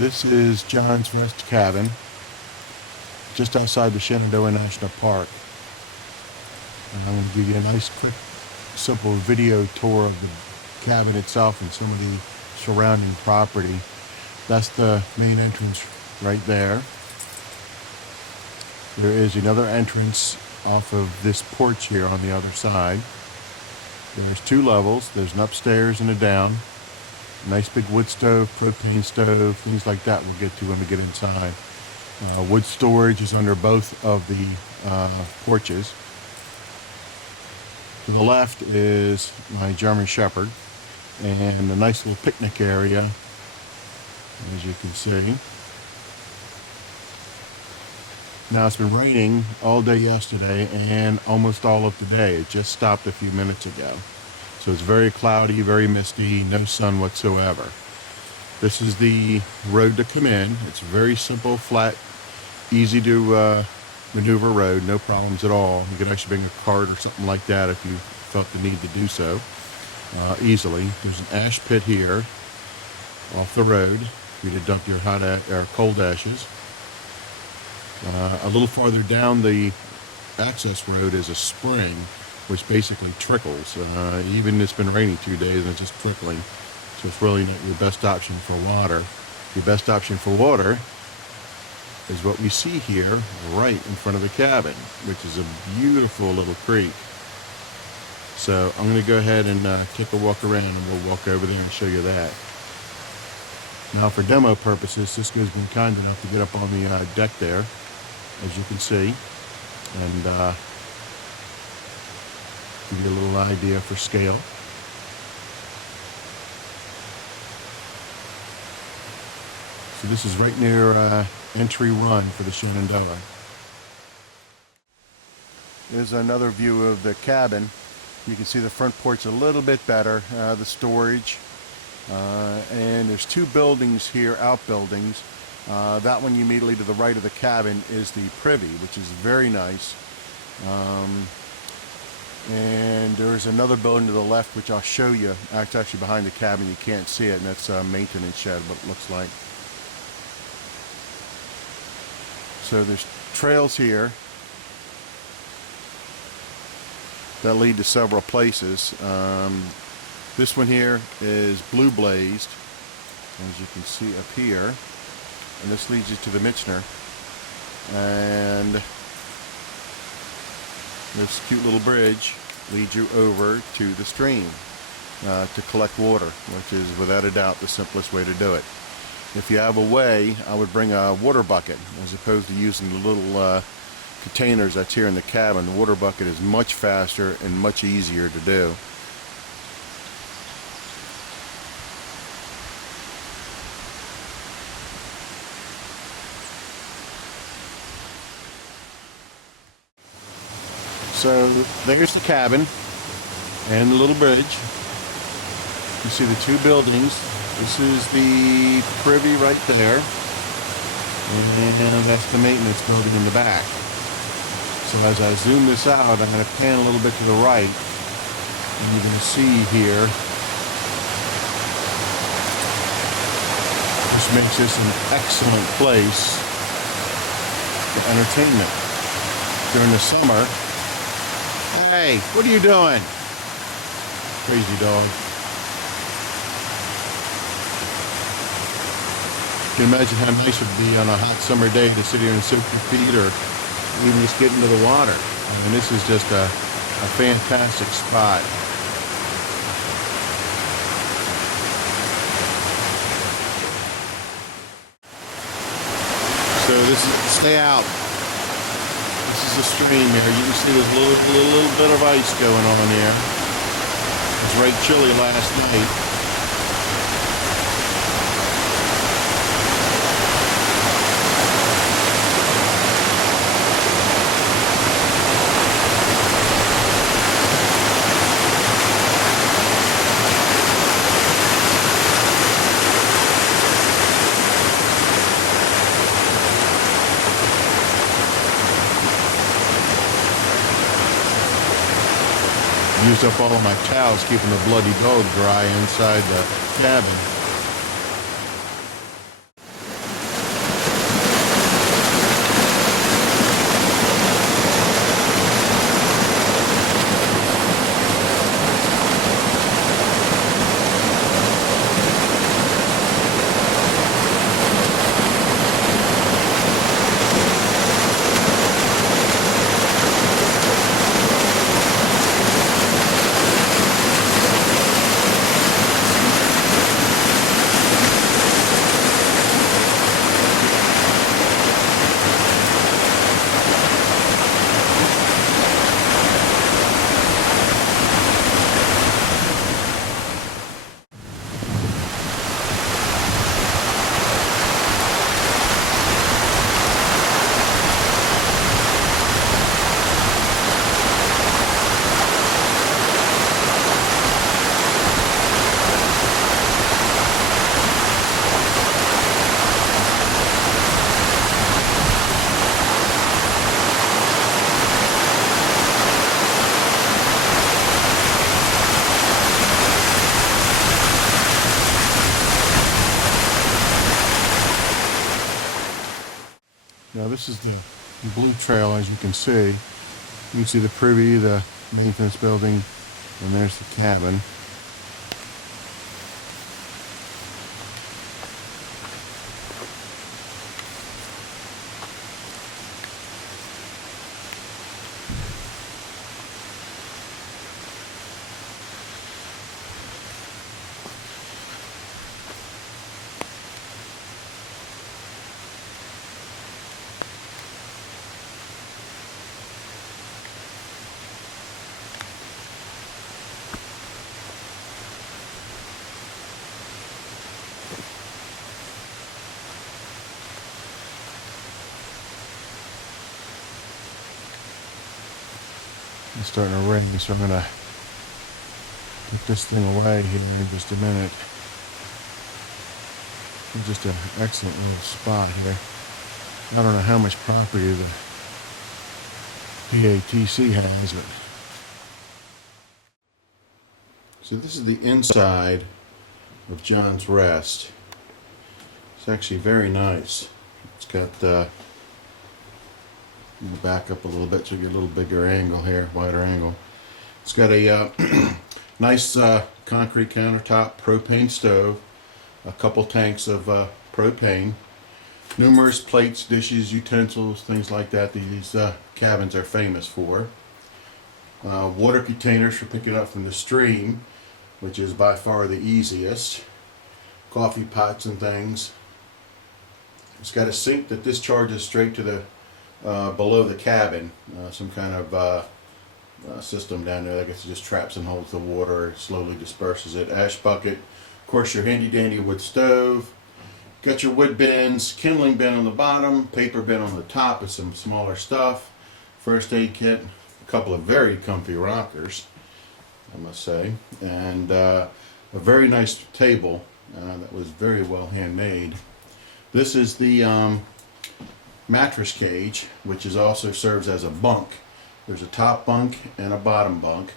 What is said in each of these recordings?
This is John's Rest Cabin, just outside the Shenandoah National Park. And I'm going to give you a nice, quick, simple video tour of the cabin itself and some of the surrounding property. That's the main entrance right there. There is another entrance off of this porch here on the other side. There's two levels. There's an upstairs and a down. Nice big wood stove, propane stove, things like that we'll get to when we get inside. Wood storage is under both of the porches. To the left is my German Shepherd and a nice little picnic area, as you can see. Now, it's been raining all day yesterday and almost all of today. It just stopped a few minutes ago. So it's very cloudy, very misty, no sun whatsoever. This is the road to come in. It's a very simple, flat, easy to maneuver road, no problems at all. You could actually bring a cart or something like that if you felt the need to do so easily. There's an ash pit here off the road for you to dump your cold ashes. A little farther down the access road is a spring, which basically trickles. Even it's been raining 2 days and it's just trickling. So it's really not your best option for water. Your best option for water is what we see here right in front of the cabin, which is a beautiful little creek. So I'm going to go ahead and take a walk around and we'll walk over there and show you that. Now, for demo purposes, Cisco's been kind enough to get up on the deck there, as you can see, and give you a little idea for scale. So this is right near entry run for the Shenandoah. Here's another view of the cabin. You can see the front porch a little bit better, the storage. And there's two buildings here, outbuildings. That one immediately to the right of the cabin is the privy, which is very nice. And there's another building to the left, which I'll show you. It's actually behind the cabin. You can't see it, and that's a maintenance shed, what it looks like. So there's trails here that lead to several places. This one here is blue blazed, as you can see up here, and this leads you to the Michener. And this cute little bridge leads you over to the stream to collect water, which is without a doubt the simplest way to do it. If you have a way, I would bring a water bucket as opposed to using the little containers that's here in the cabin. The water bucket is much faster and much easier to do. So there's the cabin and the little bridge. You see the two buildings. This is the privy right there, and that's the maintenance building in the back. So as I zoom this out, I'm going to pan a little bit to the right, and you're going to see here, this makes this an excellent place for entertainment. During the summer, hey, what are you doing? Crazy dog. You can imagine how nice it would be on a hot summer day to sit here and soak your feet or even just get into the water. I mean, this is just a fantastic spot. So this is, stay out. This is a stream here. You can see there's a little bit of ice going on here. It was right chilly last night. Used up all of my towels keeping the bloody dog dry inside the cabin. this is the blue trail, as you can see. You can see the privy, the maintenance building, and there's the cabin. It's starting to rain, so I'm going to put this thing away here in just a minute. It's just an excellent little spot here. I don't know how much property the PATC has, but so this is the inside of John's Rest. It's actually very nice. It's got back up a little bit so you get a little bigger angle here, wider angle. It's got a nice concrete countertop, propane stove, a couple tanks of propane, numerous plates, dishes, utensils, things like that these cabins are famous for. Water containers for picking up from the stream, which is by far the easiest. Coffee pots and things. It's got a sink that discharges straight to the below the cabin, some kind of system down there. I guess it just traps and holds the water, slowly disperses it. Ash bucket, of course your handy dandy wood stove. Got your wood bins, kindling bin on the bottom, paper bin on the top with some smaller stuff. First aid kit, a couple of very comfy rockers, I must say, and a very nice table that was very well handmade. This is the Mattress Cage, which is also serves as a bunk. There's a top bunk and a bottom bunk.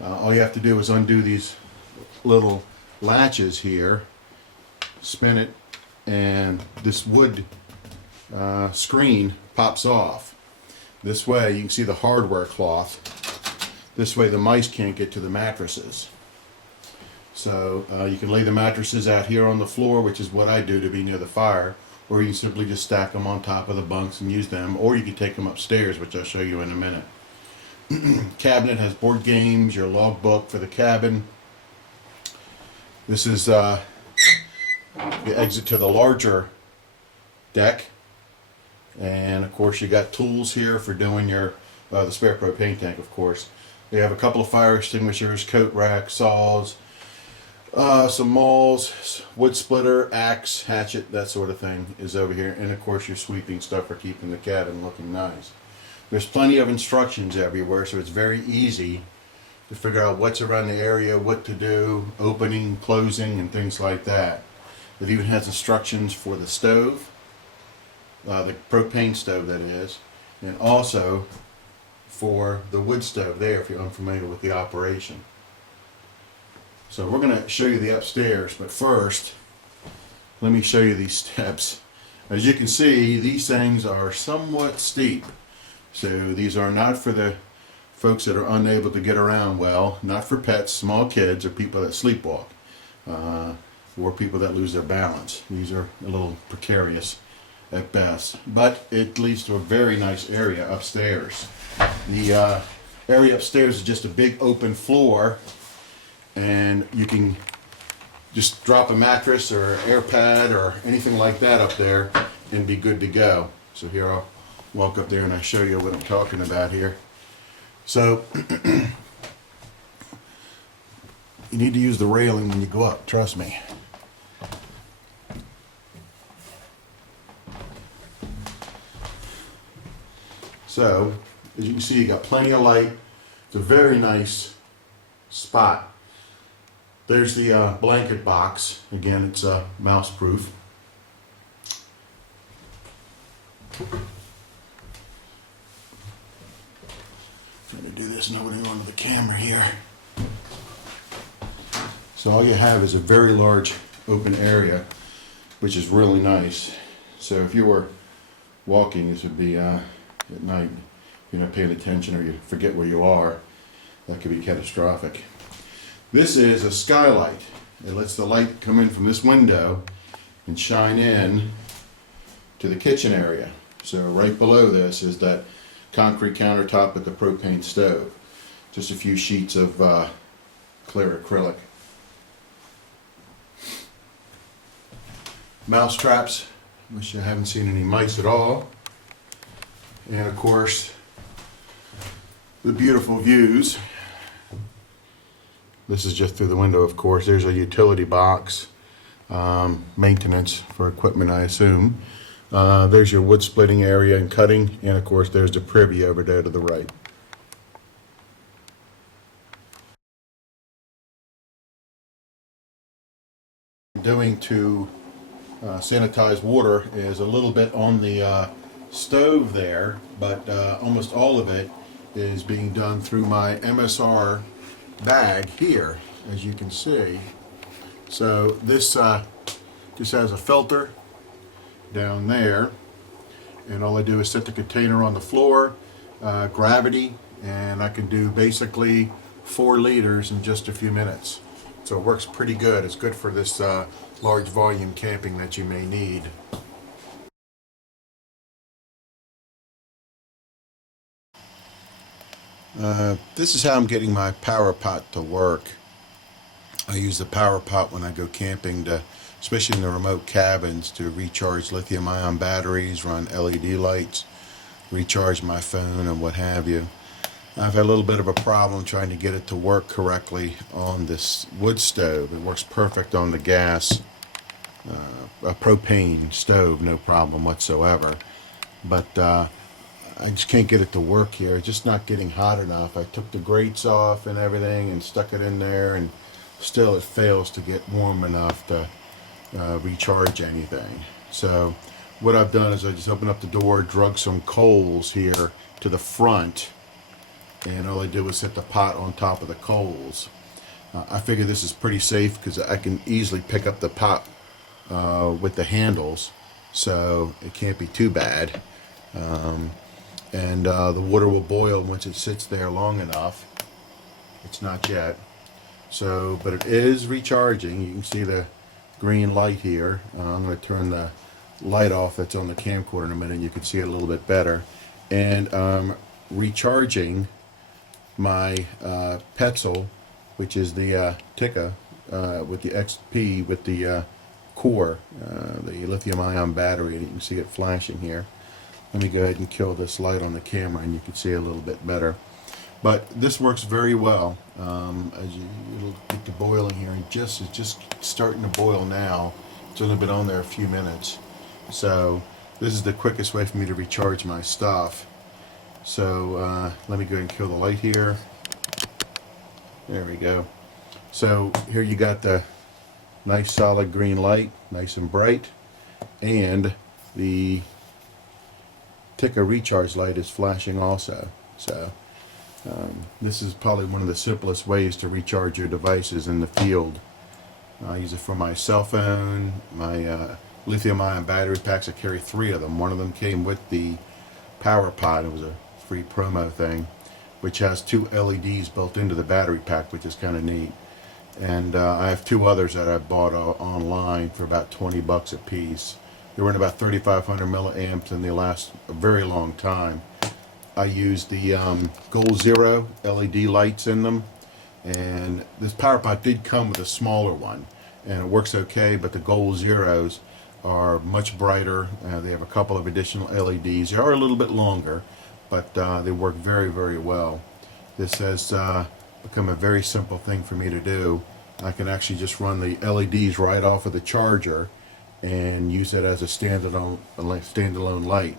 All you have to do is undo these little latches here, spin it, and this wood screen pops off. This way you can see the hardware cloth. This way the mice can't get to the mattresses. So you can lay the mattresses out here on the floor, which is what I do to be near the fire, or you can simply just stack them on top of the bunks and use them, or you can take them upstairs, which I'll show you in a minute. Cabinet has board games, your log book for the cabin. This is the exit to the larger deck, and of course you got tools here for doing your the spare propane tank. Of course, they have a couple of fire extinguishers, coat rack, saws, some mauls, wood splitter, axe, hatchet, that sort of thing is over here, and of course your sweeping stuff for keeping the cabin looking nice. There's plenty of instructions everywhere, so it's very easy to figure out what's around the area, what to do, opening, closing, and things like that. It even has instructions for the stove, the propane stove that is, and also for the wood stove there if you're unfamiliar with the operation. So we're going to show you the upstairs, but first let me show you these steps. As you can see, these things are somewhat steep. So these are not for the folks that are unable to get around well, not for pets, small kids, or people that sleepwalk, or people that lose their balance. These are a little precarious at best, but it leads to a very nice area upstairs. The area upstairs is just a big open floor, and you can just drop a mattress or air pad or anything like that up there and be good to go. So here I'll walk up there and I'll show you what I'm talking about here. So you need to use the railing when you go up, trust me. So as you can see, you got plenty of light. It's a very nice spot. There's the blanket box. Again, it's mouse proof. Trying to do this and nobody onto the camera here. So all you have is a very large open area, which is really nice. So if you were walking, this would be at night. If you're not paying attention or you forget where you are, that could be catastrophic. This is a skylight. It lets the light come in from this window and shine in to the kitchen area. So right below this is that concrete countertop with the propane stove. Just a few sheets of clear acrylic. Mouse traps. Wish I haven't seen any mice at all. And of course, the beautiful views. This is just through the window, of course. There's a utility box, maintenance for equipment, I assume. There's your wood splitting area and cutting, and of course there's the privy over there to the right. Doing to sanitize water is a little bit on the stove there, but almost all of it is being done through my MSR bag here, as you can see. So this just has a filter down there, and all I do is set the container on the floor, gravity, and I can do basically 4 liters in just a few minutes. So it works pretty good. It's good for this large volume camping that you may need. This is how I'm getting my power pot to work. I use the power pot when I go camping, especially in the remote cabins, to recharge lithium-ion batteries, run LED lights, recharge my phone, and what have you. I've had a little bit of a problem trying to get it to work correctly on this wood stove. It works perfect on the gas, a propane stove, no problem whatsoever. But I just can't get it to work here. It's just not getting hot enough. I took the grates off and everything and stuck it in there, and still it fails to get warm enough to recharge anything. So what I've done is I just opened up the door, drug some coals here to the front, and all I did was set the pot on top of the coals. I figure this is pretty safe because I can easily pick up the pot with the handles, so it can't be too bad. And the water will boil once it sits there long enough. It's not yet. So, but it is recharging. You can see the green light here. I'm going to turn the light off that's on the camcorder in a minute, and you can see it a little bit better. And recharging my Petzl, which is the Tikka with the XP with the core, the lithium-ion battery, and you can see it flashing here. Let me go ahead and kill this light on the camera, and you can see a little bit better. But this works very well. As it'll get to boiling here, and it's just starting to boil now. It's only been on there a few minutes. So this is the quickest way for me to recharge my stuff. So let me go ahead and kill the light here. There we go. So here you got the nice solid green light, nice and bright, and the Tikka recharge light is flashing also. So this is probably one of the simplest ways to recharge your devices in the field. I use it for my cell phone, my lithium-ion battery packs. I carry 3 of them. One of them came with the power pod. It was a free promo thing, which has 2 LEDs built into the battery pack, which is kind of neat. And I have 2 others that I bought online for about 20 bucks a piece. They were in about 3,500 milliamps, and they last a very long time. I use the Gold Zero LED lights in them, and this power pot did come with a smaller one, and it works okay, but the Gold Zeros are much brighter. They have a couple of additional LEDs. They are a little bit longer, but they work very, very well. This has become a very simple thing for me to do. I can actually just run the LEDs right off of the charger and use it as a standalone light.